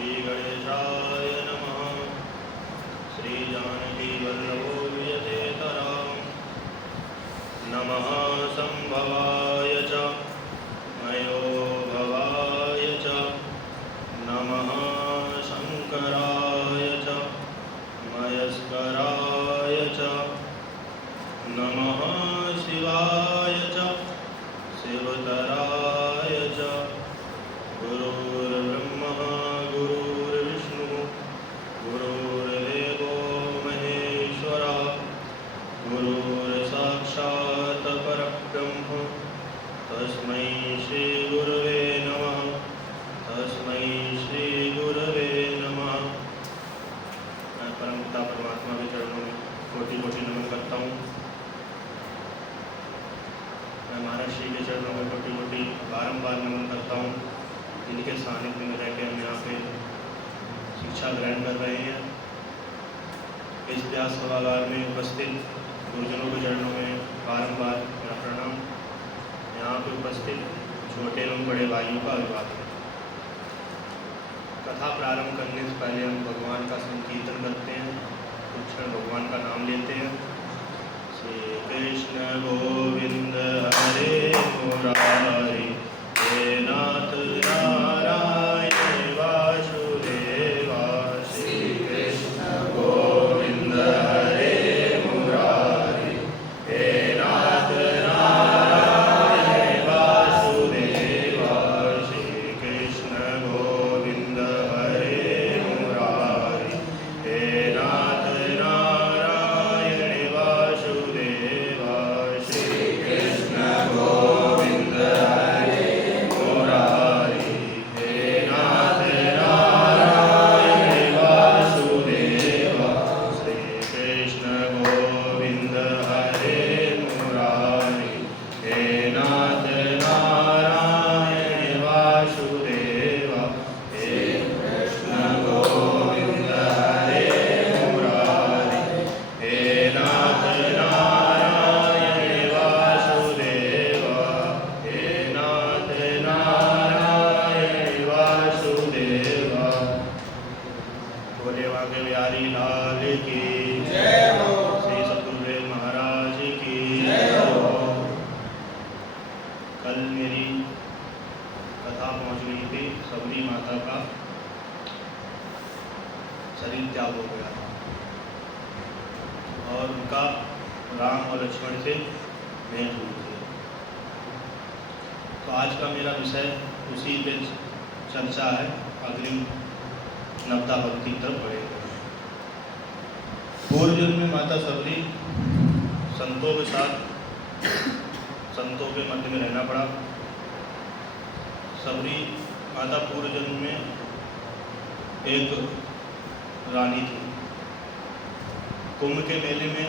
श्रीगणेशाय नमः। श्रीजानकीवल्लभो विजयतेतरां नमः। संभवाय च मयो भवाय च नमः। शंकराय च मयस्कराय च नमः। शिवाय च शिवतराय च। गुरुर्ब्रह्मा गुरुर्विष्णु गुरुर्देवो महेश्वरः गुरुर्साक्षात् परब्रह्म तस्मै श्रीगुरवे नमः। तस्मै श्रीगुरवे नमः। मैं परमपिता परमात्मा के चरणों में कोटि कोटि नमन करता हूँ। मैं महाराज श्री के चरणों में कोटि कोटि बारंबार नमन करता हूँ। जिनके सानिध्य में रहकर हम यहाँ पे शिक्षा ग्रहण कर रहे हैं। इस व्यास सभागार में उपस्थित गुरुजनों के चरणों में बारंबार मेरा प्रणाम। यहाँ पे उपस्थित छोटे एवं बड़े भाइयों का अभिवादन। कथा प्रारंभ करने से पहले हम भगवान का संकीर्तन करते हैं। कुछ क्षण भगवान का नाम लेते हैं। श्री कृष्ण गोविंद हरे मुरारी हे नाथ नारायण वासुदेवा। श्री कृष्ण गोविंद हरे मुरारी हे नाथ नारायण वासुदेवा। श्री कृष्ण गोविंद हरे मुरारी हे नाथ नारायण वासुदेवा। श्री कृष्ण गोविंद हरे मुरारी हे नाथ नारायण वासुदेवा। श्री कृष्ण गोविंद हरे मुरारी हे नाथ नारायण वासुदेवा। हे कृष्ण गोविंद हरे मुरारी हे नाथ नारायण वासुदेवा। हे नाथ नारायण वासुदेवा। बोले वागे बिहारी लाल की जय हो। श्री सतगुरुदेव महाराज की जय हो। कल मेरी कथा पहुंच गई थी। सबरी माता का शरीर त्याग हो गया था और उनका राम और लक्ष्मण से भेंट हुई थी। तो आज का मेरा विषय उसी पे चर्चा है। अग्रिम नवता भक्ति तरफ बढ़ेगा। पूर्व जन्म में माता सबरी संतों के साथ संतों के मध्य में रहना पड़ा। सबरी माता पूर्व जन्म में एक रानी थी। कुंभ के मेले में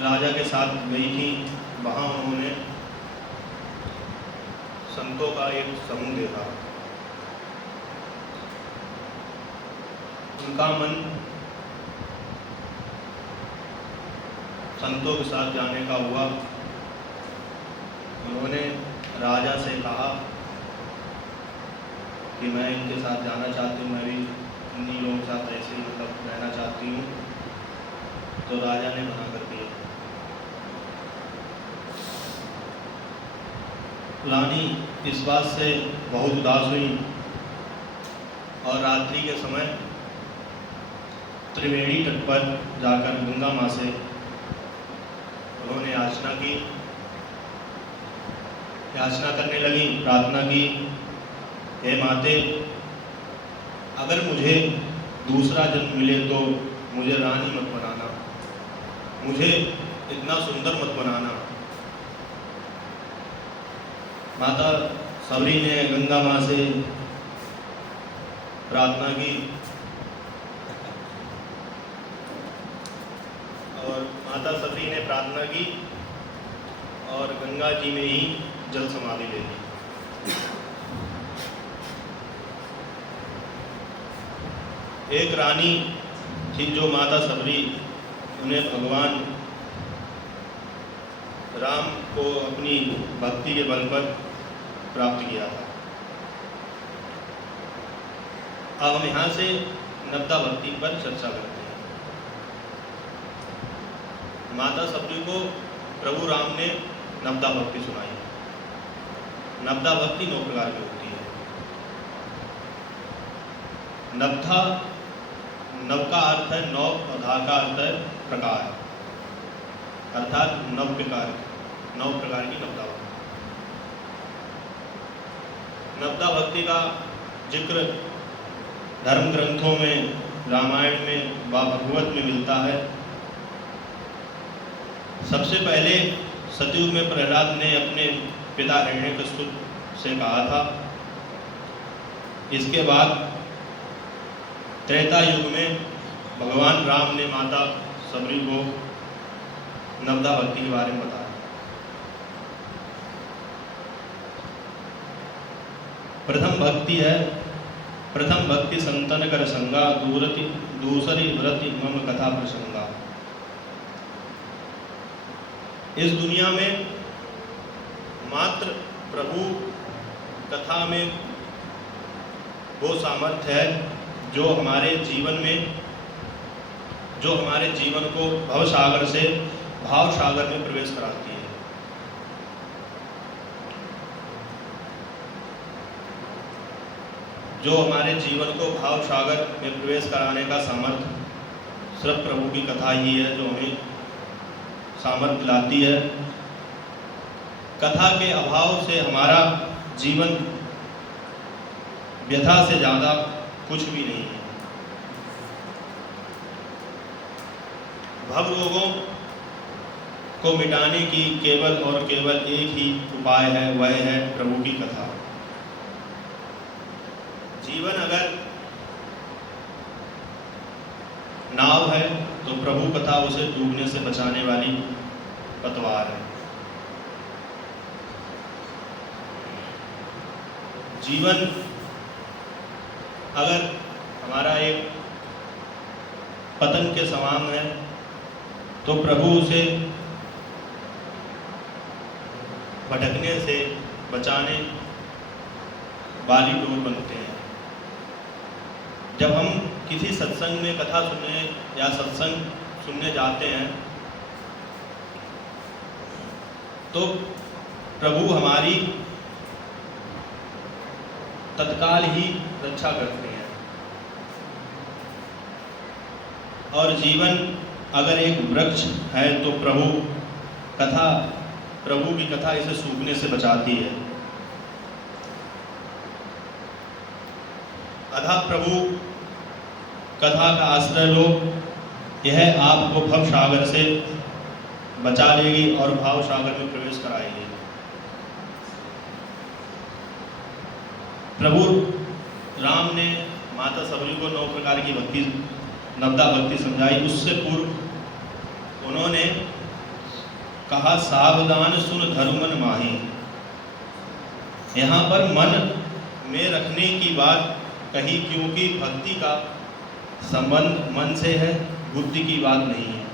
राजा के साथ गई थी। वहाँ उन्होंने संतों का एक समूह देखा। उनका मन संतों के साथ जाने का हुआ। उन्होंने राजा से कहा कि मैं इनके साथ जाना चाहती हूँ, मैं भी इन्हीं लोगों के साथ ऐसे ही मतलब रहना चाहती हूँ। तो राजा ने मना कर दिया। रानी इस बात से बहुत उदास हुई और रात्रि के समय त्रिवेणी तट पर जाकर गंगा माँ से उन्होंने याचना की। याचना करने लगी, प्रार्थना की, हे माते, अगर मुझे दूसरा जन्म मिले तो मुझे रानी मत बनाना, मुझे इतना सुंदर मत बनाना। माता सबरी ने गंगा माँ से प्रार्थना की और माता सबरी ने प्रार्थना की और गंगा जी में ही जल समाधि ले ली। एक रानी थी जो माता सबरी, उन्हें भगवान राम को अपनी भक्ति के बल पर प्राप्त किया था। अब हम यहाँ से नवदा भक्ति पर चर्चा करते हैं। माता सबरी को प्रभु राम ने नवदा भक्ति सुनाई। नवदा भक्ति 9 प्रकार की होती है। नवधा, नव का अर्थ है 9 और धा का अर्थ है प्रकार, अर्थात 9 प्रकार की नवदा भक्ति। नवदा भक्ति का जिक्र धर्म ग्रंथों में, रामायण में व भागवत में मिलता है। सबसे पहले सतयुग में प्रहलाद ने अपने पिता हिरण्यकश्यप से कहा था। इसके बाद त्रेता युग में भगवान राम ने माता सबरी को नवदा भक्ति के बारे में बताया। प्रथम भक्ति संतन कर संगा, दूसरी व्रति मम कथा प्रसंगा। इस दुनिया में मात्र प्रभु कथा में वो सामर्थ्य है जो हमारे जीवन को भवसागर से भाव सागर में प्रवेश कराती है। जो हमारे जीवन को भाव सागर में प्रवेश कराने का सामर्थ्य सिर्फ प्रभु की कथा ही है, जो हमें सामर्थ्य लाती है। कथा के अभाव से हमारा जीवन व्यथा से ज़्यादा कुछ भी नहीं है। भव रोगों को मिटाने की केवल और केवल एक ही उपाय है, वह है प्रभु की कथा। जीवन अगर नाव है तो प्रभु कथा उसे डूबने से बचाने वाली पतवार है। जीवन अगर हमारा एक पतन के समान है तो प्रभु उसे भटकने से बचाने वाली डोर बनते हैं। जब हम किसी सत्संग में कथा सुनने या सत्संग सुनने जाते हैं तो प्रभु हमारी तत्काल ही रक्षा करते हैं। और जीवन अगर एक वृक्ष है तो प्रभु की कथा इसे सूखने से बचाती है। अतः प्रभु कथा का आश्रय लो, यह आपको भव सागर से बचा लेगी और भाव सागर में प्रवेश कराएगी। प्रभु राम ने माता सबरी को 9 प्रकार की भक्ति, नवदा भक्ति समझाई। उससे पूर्व उन्होंने कहा, सावधान सुन धर्मन माही। यहाँ पर मन में रखने की बात कही, क्योंकि भक्ति का संबंध मन से है, बुद्धि की बात नहीं है।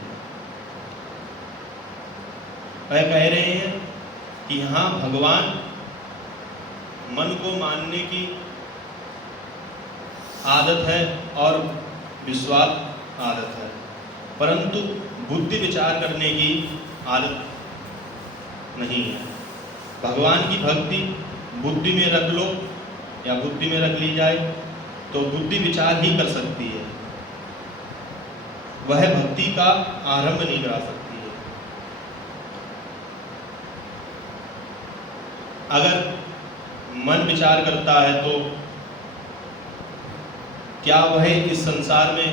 वह कह रहे हैं कि यहाँ भगवान मन को मानने की आदत है और विश्वास आदत है, परंतु बुद्धि विचार करने की आदत नहीं है। भगवान की भक्ति बुद्धि में रख लो या बुद्धि में रख ली जाए तो बुद्धि विचार ही कर सकती है, वह भक्ति का आरंभ नहीं करा सकती है। अगर मन विचार करता है तो क्या वह इस संसार में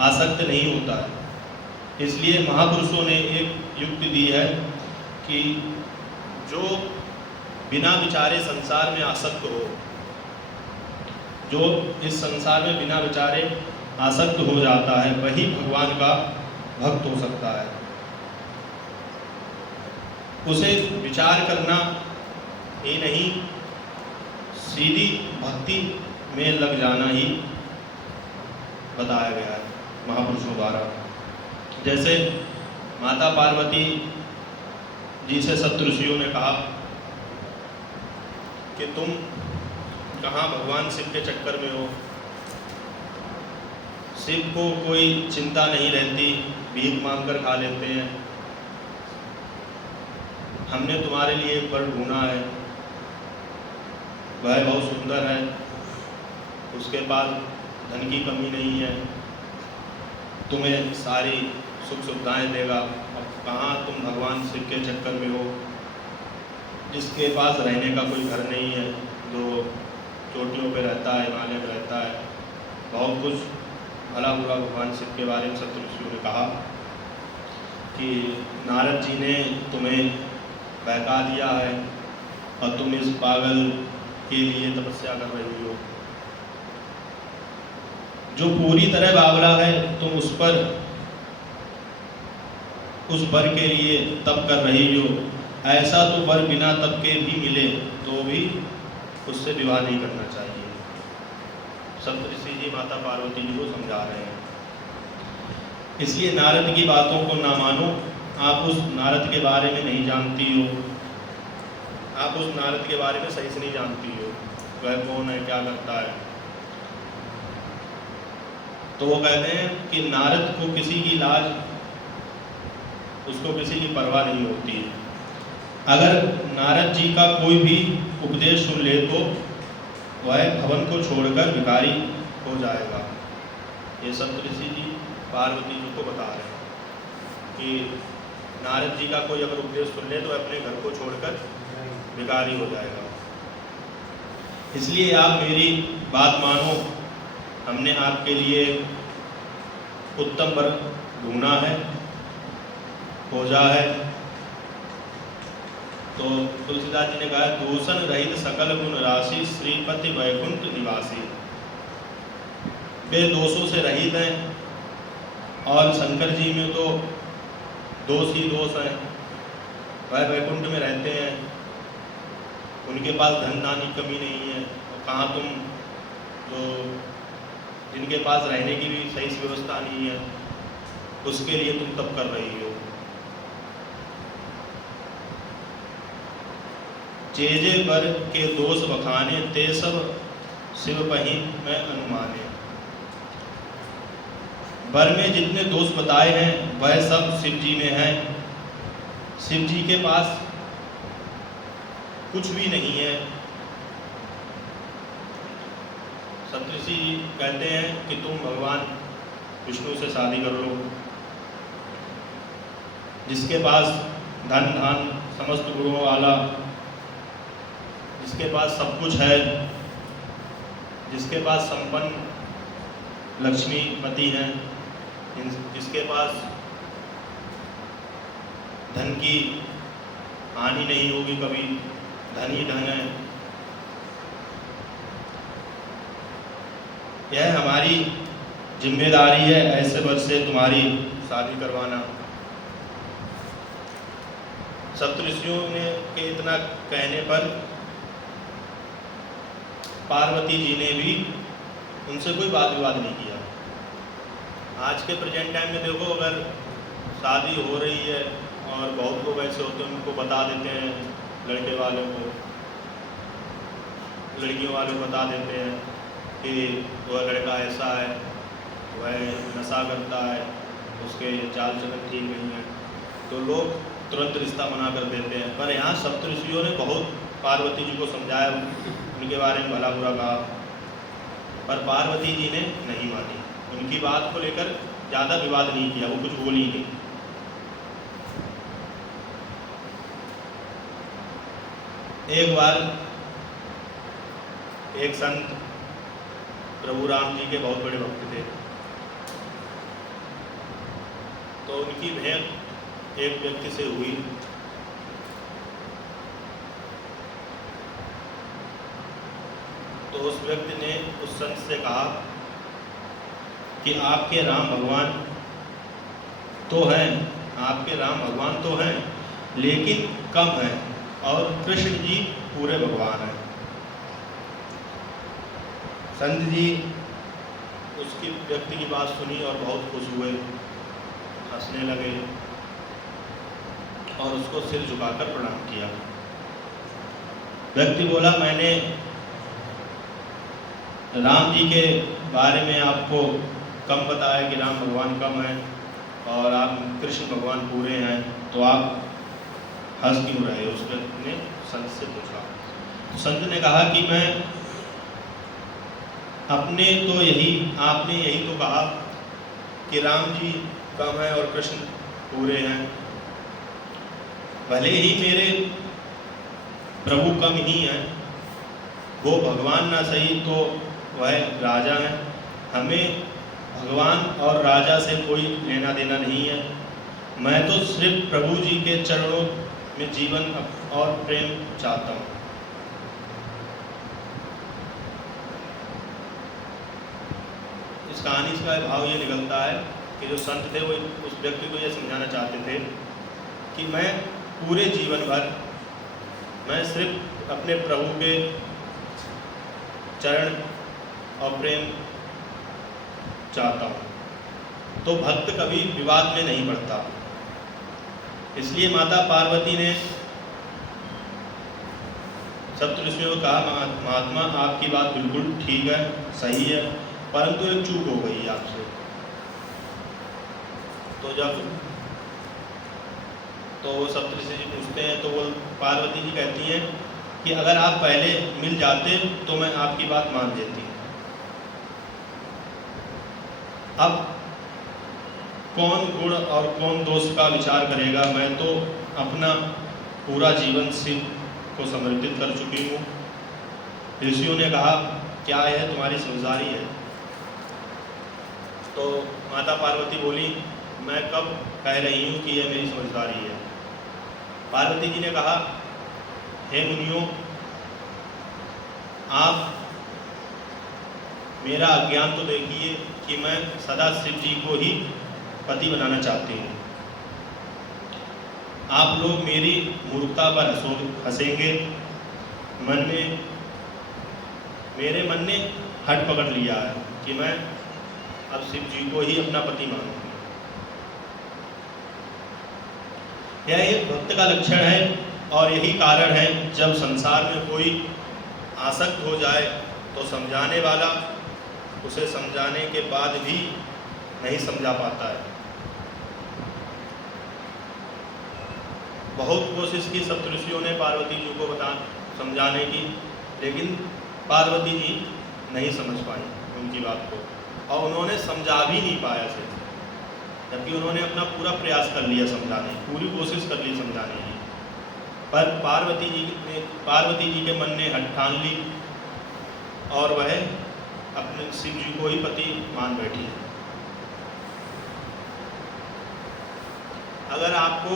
आसक्त नहीं होता है। इसलिए महापुरुषों ने एक युक्ति दी है कि जो बिना विचारे संसार में आसक्त हो, जो इस संसार में बिना विचारे आसक्त हो जाता है, वही भगवान का भक्त हो सकता है। उसे विचार करना ही नहीं, सीधी भक्ति में लग जाना ही बताया गया है महापुरुषों द्वारा। जैसे माता पार्वती जी से सप्तऋषियों ने कहा कि तुम कहाँ भगवान शिव के चक्कर में हो। शिव को कोई चिंता नहीं रहती, भीख मांग कर खा लेते हैं। हमने तुम्हारे लिए एक वर ढूंढा है, वह बहुत सुंदर है, उसके पास धन की कमी नहीं है, तुम्हें सारी सुख सुविधाएं देगा। अब कहाँ तुम भगवान शिव के चक्कर में हो, जिसके पास रहने का कोई घर नहीं है, जो चोटियों पे रहता है, हिमालय में रहता है, बहुत कुछ भला बुरा भगवान शिव के बारे में सप्त ऋषियों ने कहा कि नारद जी ने तुम्हें बहका दिया है और तुम इस पागल के लिए तपस्या कर रही हो। जो पूरी तरह बावला है, तुम उस पर उस वर के लिए तप कर रही हो। ऐसा तो वर बिना तप के भी मिले तो भी उससे विवाह नहीं करना चाहिए। सप्त ऋषि जी माता पार्वती जी को समझा रहे हैं। इसलिए नारद की बातों को ना मानो। आप उस नारद के बारे में नहीं जानती हो, आप उस नारद के बारे में सही से नहीं जानती हो, वह कौन है, क्या करता है। तो वो कहते हैं कि नारद को किसी की लाज, उसको किसी की परवाह नहीं होती है। अगर नारद जी का कोई भी उपदेश सुन ले तो वह भवन को छोड़कर भिखारी हो जाएगा। ये सप्त ऋषि जी पार्वती जी को बता रहे हैं कि नारद जी का कोई अगर उपदेश सुन ले तो अपने घर को छोड़कर भिखारी हो जाएगा। इसलिए आप मेरी बात मानो। हमने आपके लिए उत्तम वर ढूंढा है, खोजा है। तो तुलसीदास जी ने कहा, दूषण रहित सकल गुण राशि, श्रीपति वैकुंठ निवासी। वे दोषों से रहित हैं और शंकर जी में तो दोष ही दोष हैं। वह वैकुंठ में रहते हैं, उनके पास धन दान की कमी नहीं है। और कहाँ तुम जो जिनके पास रहने की भी सही से व्यवस्था नहीं है, उसके लिए तुम तप कर रही हो। जे जे वर के दोष बखाने, ते सब शिव पही में अनुमाने। वर में जितने दोष बताए हैं वह सब शिव जी में हैं। शिव जी के पास कुछ भी नहीं है। सप्तऋषि कहते हैं कि तुम भगवान विष्णु से शादी कर लो, जिसके पास धन धान समस्त गुणों वाला, जिसके पास सब कुछ है, जिसके पास संपन्न लक्ष्मीपति हैं, जिसके पास धन की हानि नहीं होगी कभी, धन ही धन है। यह हमारी जिम्मेदारी है ऐसे वर से तुम्हारी शादी करवाना। सप्तऋषियों ने के इतना कहने पर पार्वती जी ने भी उनसे कोई वाद विवाद नहीं किया। आज के प्रेजेंट टाइम में देखो, अगर शादी हो रही है और बहुत लोग ऐसे होते हैं, उनको बता देते हैं, लड़के वालों को, लड़कियों वालों को बता देते हैं कि वह लड़का ऐसा है, वह नशा करता है, उसके चाल चलन ठीक नहीं है, तो लोग तुरंत रिश्ता मना कर देते हैं। पर यहाँ सप्तऋषियों ने बहुत पार्वती जी को समझाया, उनके बारे में भला बुरा कहा, पर पार्वती जी ने नहीं मानी। उनकी बात को लेकर ज़्यादा विवाद नहीं किया, वो कुछ बोली नहीं। एक बार एक संत प्रभु राम जी के बहुत बड़े भक्त थे, तो उनकी भेंट एक व्यक्ति से हुई। तो उस व्यक्ति ने उस संत से कहा कि आपके राम भगवान तो हैं, आपके राम भगवान तो हैं, लेकिन कम हैं, और कृष्ण जी पूरे भगवान हैं। संत जी उसकी व्यक्ति की बात सुनी और बहुत खुश हुए, हंसने लगे और उसको सिर झुकाकर प्रणाम किया। व्यक्ति बोला, मैंने राम जी के बारे में आपको कम बताया कि राम भगवान कम हैं और आप कृष्ण भगवान पूरे हैं, तो आप हंस क्यों रहे हो? उस व्यक्ति ने संत से पूछा। तो संत ने कहा कि मैं आपने यही तो कहा कि राम जी कम है और कृष्ण पूरे हैं। भले ही मेरे प्रभु कम ही हैं, वो भगवान ना सही तो वह राजा हैं। हमें भगवान और राजा से कोई लेना देना नहीं है। मैं तो सिर्फ प्रभु जी के चरणों में जीवन और प्रेम चाहता हूँ। इस कहानी का भाव ये निकलता है कि जो संत थे वो उस व्यक्ति को ये समझाना चाहते थे कि मैं पूरे जीवन भर मैं सिर्फ अपने प्रभु के चरण और प्रेम चाहता हूँ। तो भक्त कभी विवाद में नहीं पड़ता। इसलिए माता पार्वती ने सप्तऋषियों को कहा, महात्मा आपकी बात बिल्कुल ठीक है, सही है, परंतु एक चूक हो गई आपसे। तो वो सप्तऋषि जी पूछते हैं, तो वो पार्वती जी कहती हैं कि अगर आप पहले मिल जाते तो मैं आपकी बात मान देती। अब कौन गुण और कौन दोष का विचार करेगा? मैं तो अपना पूरा जीवन शिव को समर्पित कर चुकी हूँ। ऋषियों ने कहा, क्या यह तुम्हारी समझदारी है? तो माता पार्वती बोली, मैं कब कह रही हूँ कि यह मेरी समझदारी है? पार्वती जी ने कहा, हे मुनियों, आप मेरा अज्ञान तो देखिए कि मैं सदा शिव जी को ही पति बनाना चाहती हूँ। आप लोग मेरी मूर्खता पर हंसेंगे। मेरे मन ने हट पकड़ लिया है कि मैं अब शिव जी को ही अपना पति मानूंगी। यह एक भक्त का लक्षण है और यही कारण है जब संसार में कोई आसक्त हो जाए तो समझाने वाला उसे समझाने के बाद भी नहीं समझा पाता है। बहुत कोशिश की सप्तऋषियों ने पार्वती जी को समझाने की, लेकिन पार्वती जी नहीं समझ पाई उनकी बात को, और उन्होंने समझा भी नहीं पाया से, जबकि उन्होंने अपना पूरा प्रयास कर लिया समझाने, पूरी कोशिश कर ली समझाने की, पर पार्वती जी के मन ने हट ठान ली और वह अपने शिव जी को ही पति मान बैठी। अगर आपको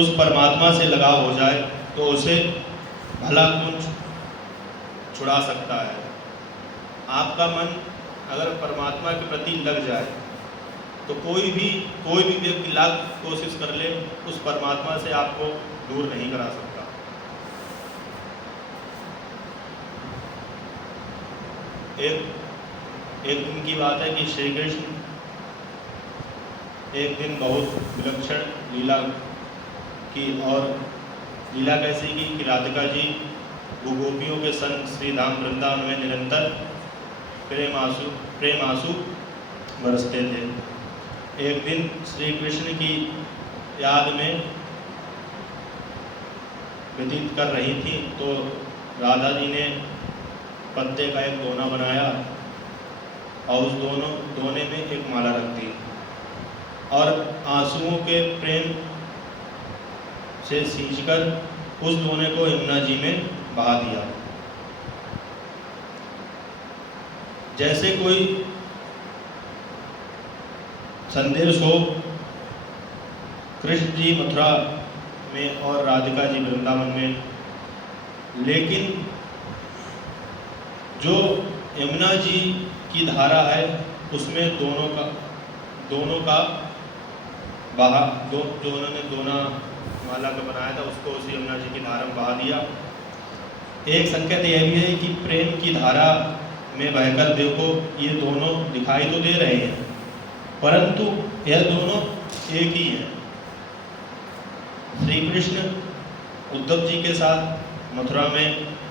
उस परमात्मा से लगाव हो जाए तो उसे भला कुछ छुड़ा सकता है। आपका मन अगर परमात्मा के प्रति लग जाए तो कोई भी व्यक्ति लाख कोशिश कर ले, उस परमात्मा से आपको दूर नहीं करा सकता। एक दिन की बात है कि श्री कृष्ण एक दिन बहुत विलक्षण लीला की, और लीला कैसी की कि राधिका जी गोपियों के संग श्री धाम वृंदावन में निरंतर प्रेम आंसू बरसते थे। एक दिन श्री कृष्ण की याद में व्यतीत कर रही थी तो राधा जी ने पत्ते का एक दोना बनाया और उस दोने में एक माला रख दी और आंसुओं के प्रेम से सींचकर उस दोने को यमुना जी में बहा दिया। जैसे कोई संदेश हो, कृष्ण जी मथुरा में और राधिका जी वृंदावन में, लेकिन जो यमुना जी की धारा है उसमें दोनों का बहा जो उन्होंने दोना माला का बनाया था उसको उसी यमुना जी की धारा में बहा दिया। एक संकेत यह भी है कि प्रेम की धारा में बहकर देखो, ये दोनों दिखाई तो दे रहे हैं परंतु यह दोनों एक ही हैं। श्री कृष्ण उद्धव जी के साथ मथुरा में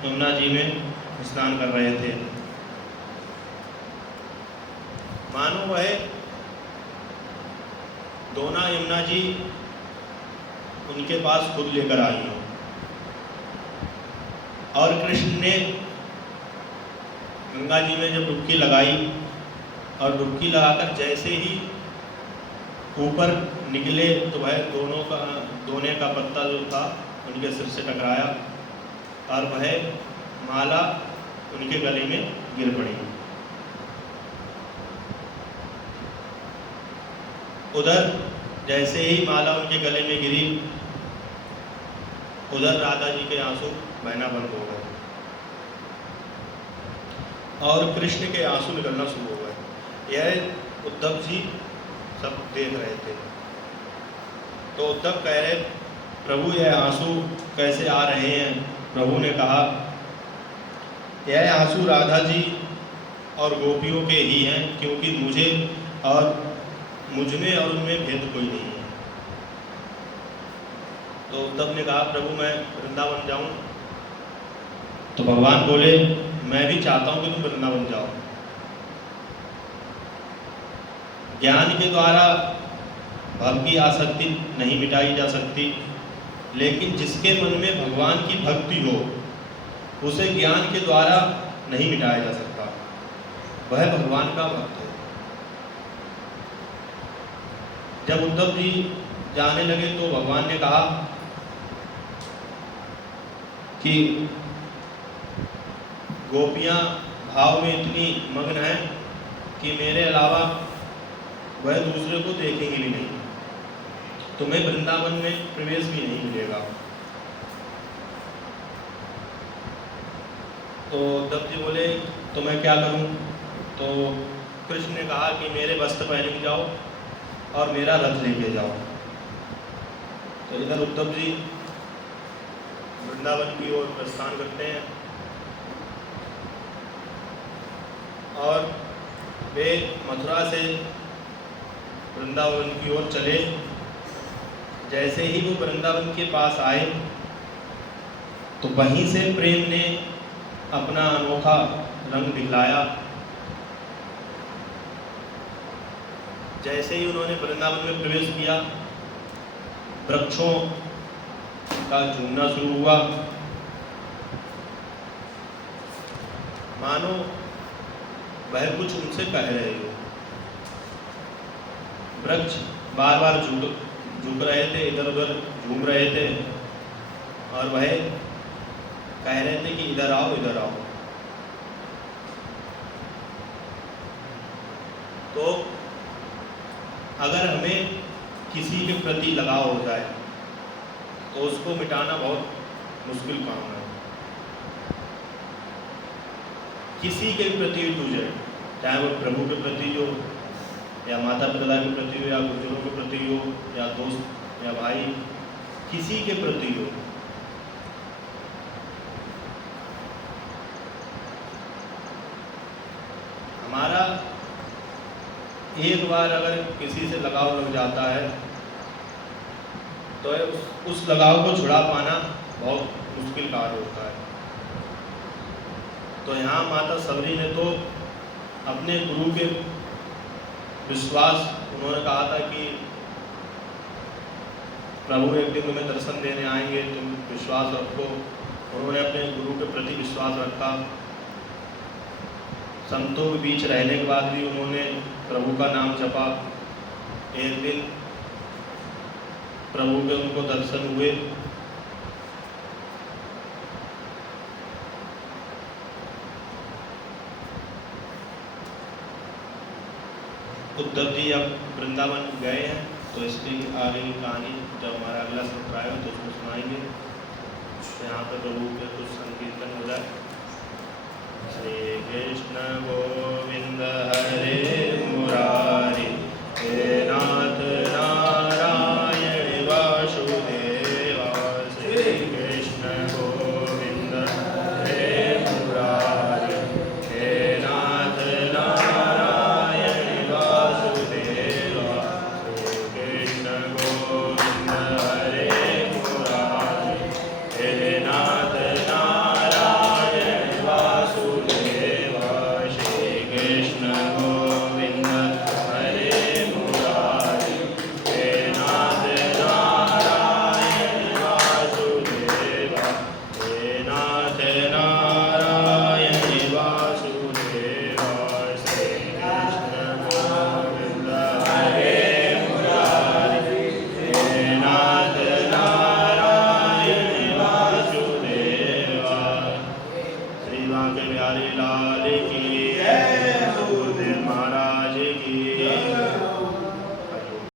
यमुना जी में स्नान कर रहे थे मानो वह दोना यमुना जी उनके पास खुद लेकर आई हो, और कृष्ण ने गंगा जी में जब डुबकी लगाई और डुबकी लगाकर जैसे ही ऊपर निकले तो वह दोने का पत्ता जो था उनके सिर से टकराया और वह माला उनके गले में गिर पड़ी। उधर जैसे ही माला उनके गले में गिरी, उधर राधा जी के आंसू बहना बंद हो गए और कृष्ण के आंसू निकलना शुरू हो गए। यह उद्धव जी सब देख रहे थे। तो उद्धव कह रहे, प्रभु यह आंसू कैसे आ रहे हैं? प्रभु ने कहा, यह आंसू राधा जी और गोपियों के ही हैं, क्योंकि मुझे और मुझमें और उनमें भेद कोई नहीं है। तो उद्धव ने कहा, प्रभु मैं वृंदावन जाऊं? तो भगवान बोले, मैं भी चाहता हूं कि तुम वृंदावन जाओ। ज्ञान के द्वारा भव की आसक्ति नहीं मिटाई जा सकती, लेकिन जिसके मन में भगवान की भक्ति हो उसे ज्ञान के द्वारा नहीं मिटाया जा सकता, वह भगवान का भक्त है। जब उद्धव जी जाने लगे तो भगवान ने कहा कि गोपियां भाव में इतनी मग्न हैं कि मेरे अलावा वह दूसरे को देखेंगे भी नहीं, तुम्हें वृंदावन में प्रवेश भी नहीं मिलेगा। तो उद्धव जी बोले, तो मैं क्या करूं? तो कृष्ण ने कहा कि मेरे वस्त्र पहन के जाओ और मेरा रथ लेके जाओ। तो इधर उद्धव जी वृंदावन की ओर प्रस्थान करते हैं और वे मथुरा से वृंदावन की ओर चले। जैसे ही वो वृंदावन के पास आए तो वहीं से प्रेम ने अपना अनोखा रंग दिखलाया। जैसे ही उन्होंने वृंदावन में प्रवेश किया, वृक्षों का झूमना शुरू हुआ, मानो वह कुछ उनसे कह रहे हो। वृक्ष बार बार झुक रहे थे, इधर उधर झूम रहे थे और वह कह रहे थे कि इधर आओ, इधर आओ। तो अगर हमें किसी के प्रति लगाव हो जाए तो उसको मिटाना बहुत मुश्किल काम है। किसी के प्रति तुझे, चाहे वो प्रभु के प्रति हो या माता पिता के प्रति हो या गुरुजनों के प्रति हो या दोस्त या भाई, किसी के प्रति हो, हमारा एक बार अगर किसी से लगाव लग जाता है तो उस लगाव को छुड़ा पाना बहुत मुश्किल कार्य होता है। तो यहाँ माता सबरी ने तो अपने गुरु के विश्वास, उन्होंने कहा था कि प्रभु एक दिन तुम्हें दर्शन देने आएंगे, तुम विश्वास रखो। उन्होंने अपने गुरु के प्रति विश्वास रखा। संतों के बीच रहने के बाद भी उन्होंने प्रभु का नाम जपा। एक दिन प्रभु के उनको दर्शन हुए। उद्धव जी अब वृंदावन गए हैं, तो इसकी आगे की कहानी जब हमारा अगला सत्र आएगा तो उसको सुनाएंगे। यहाँ पर प्रभु के कुछ संकीर्तन हो जाए।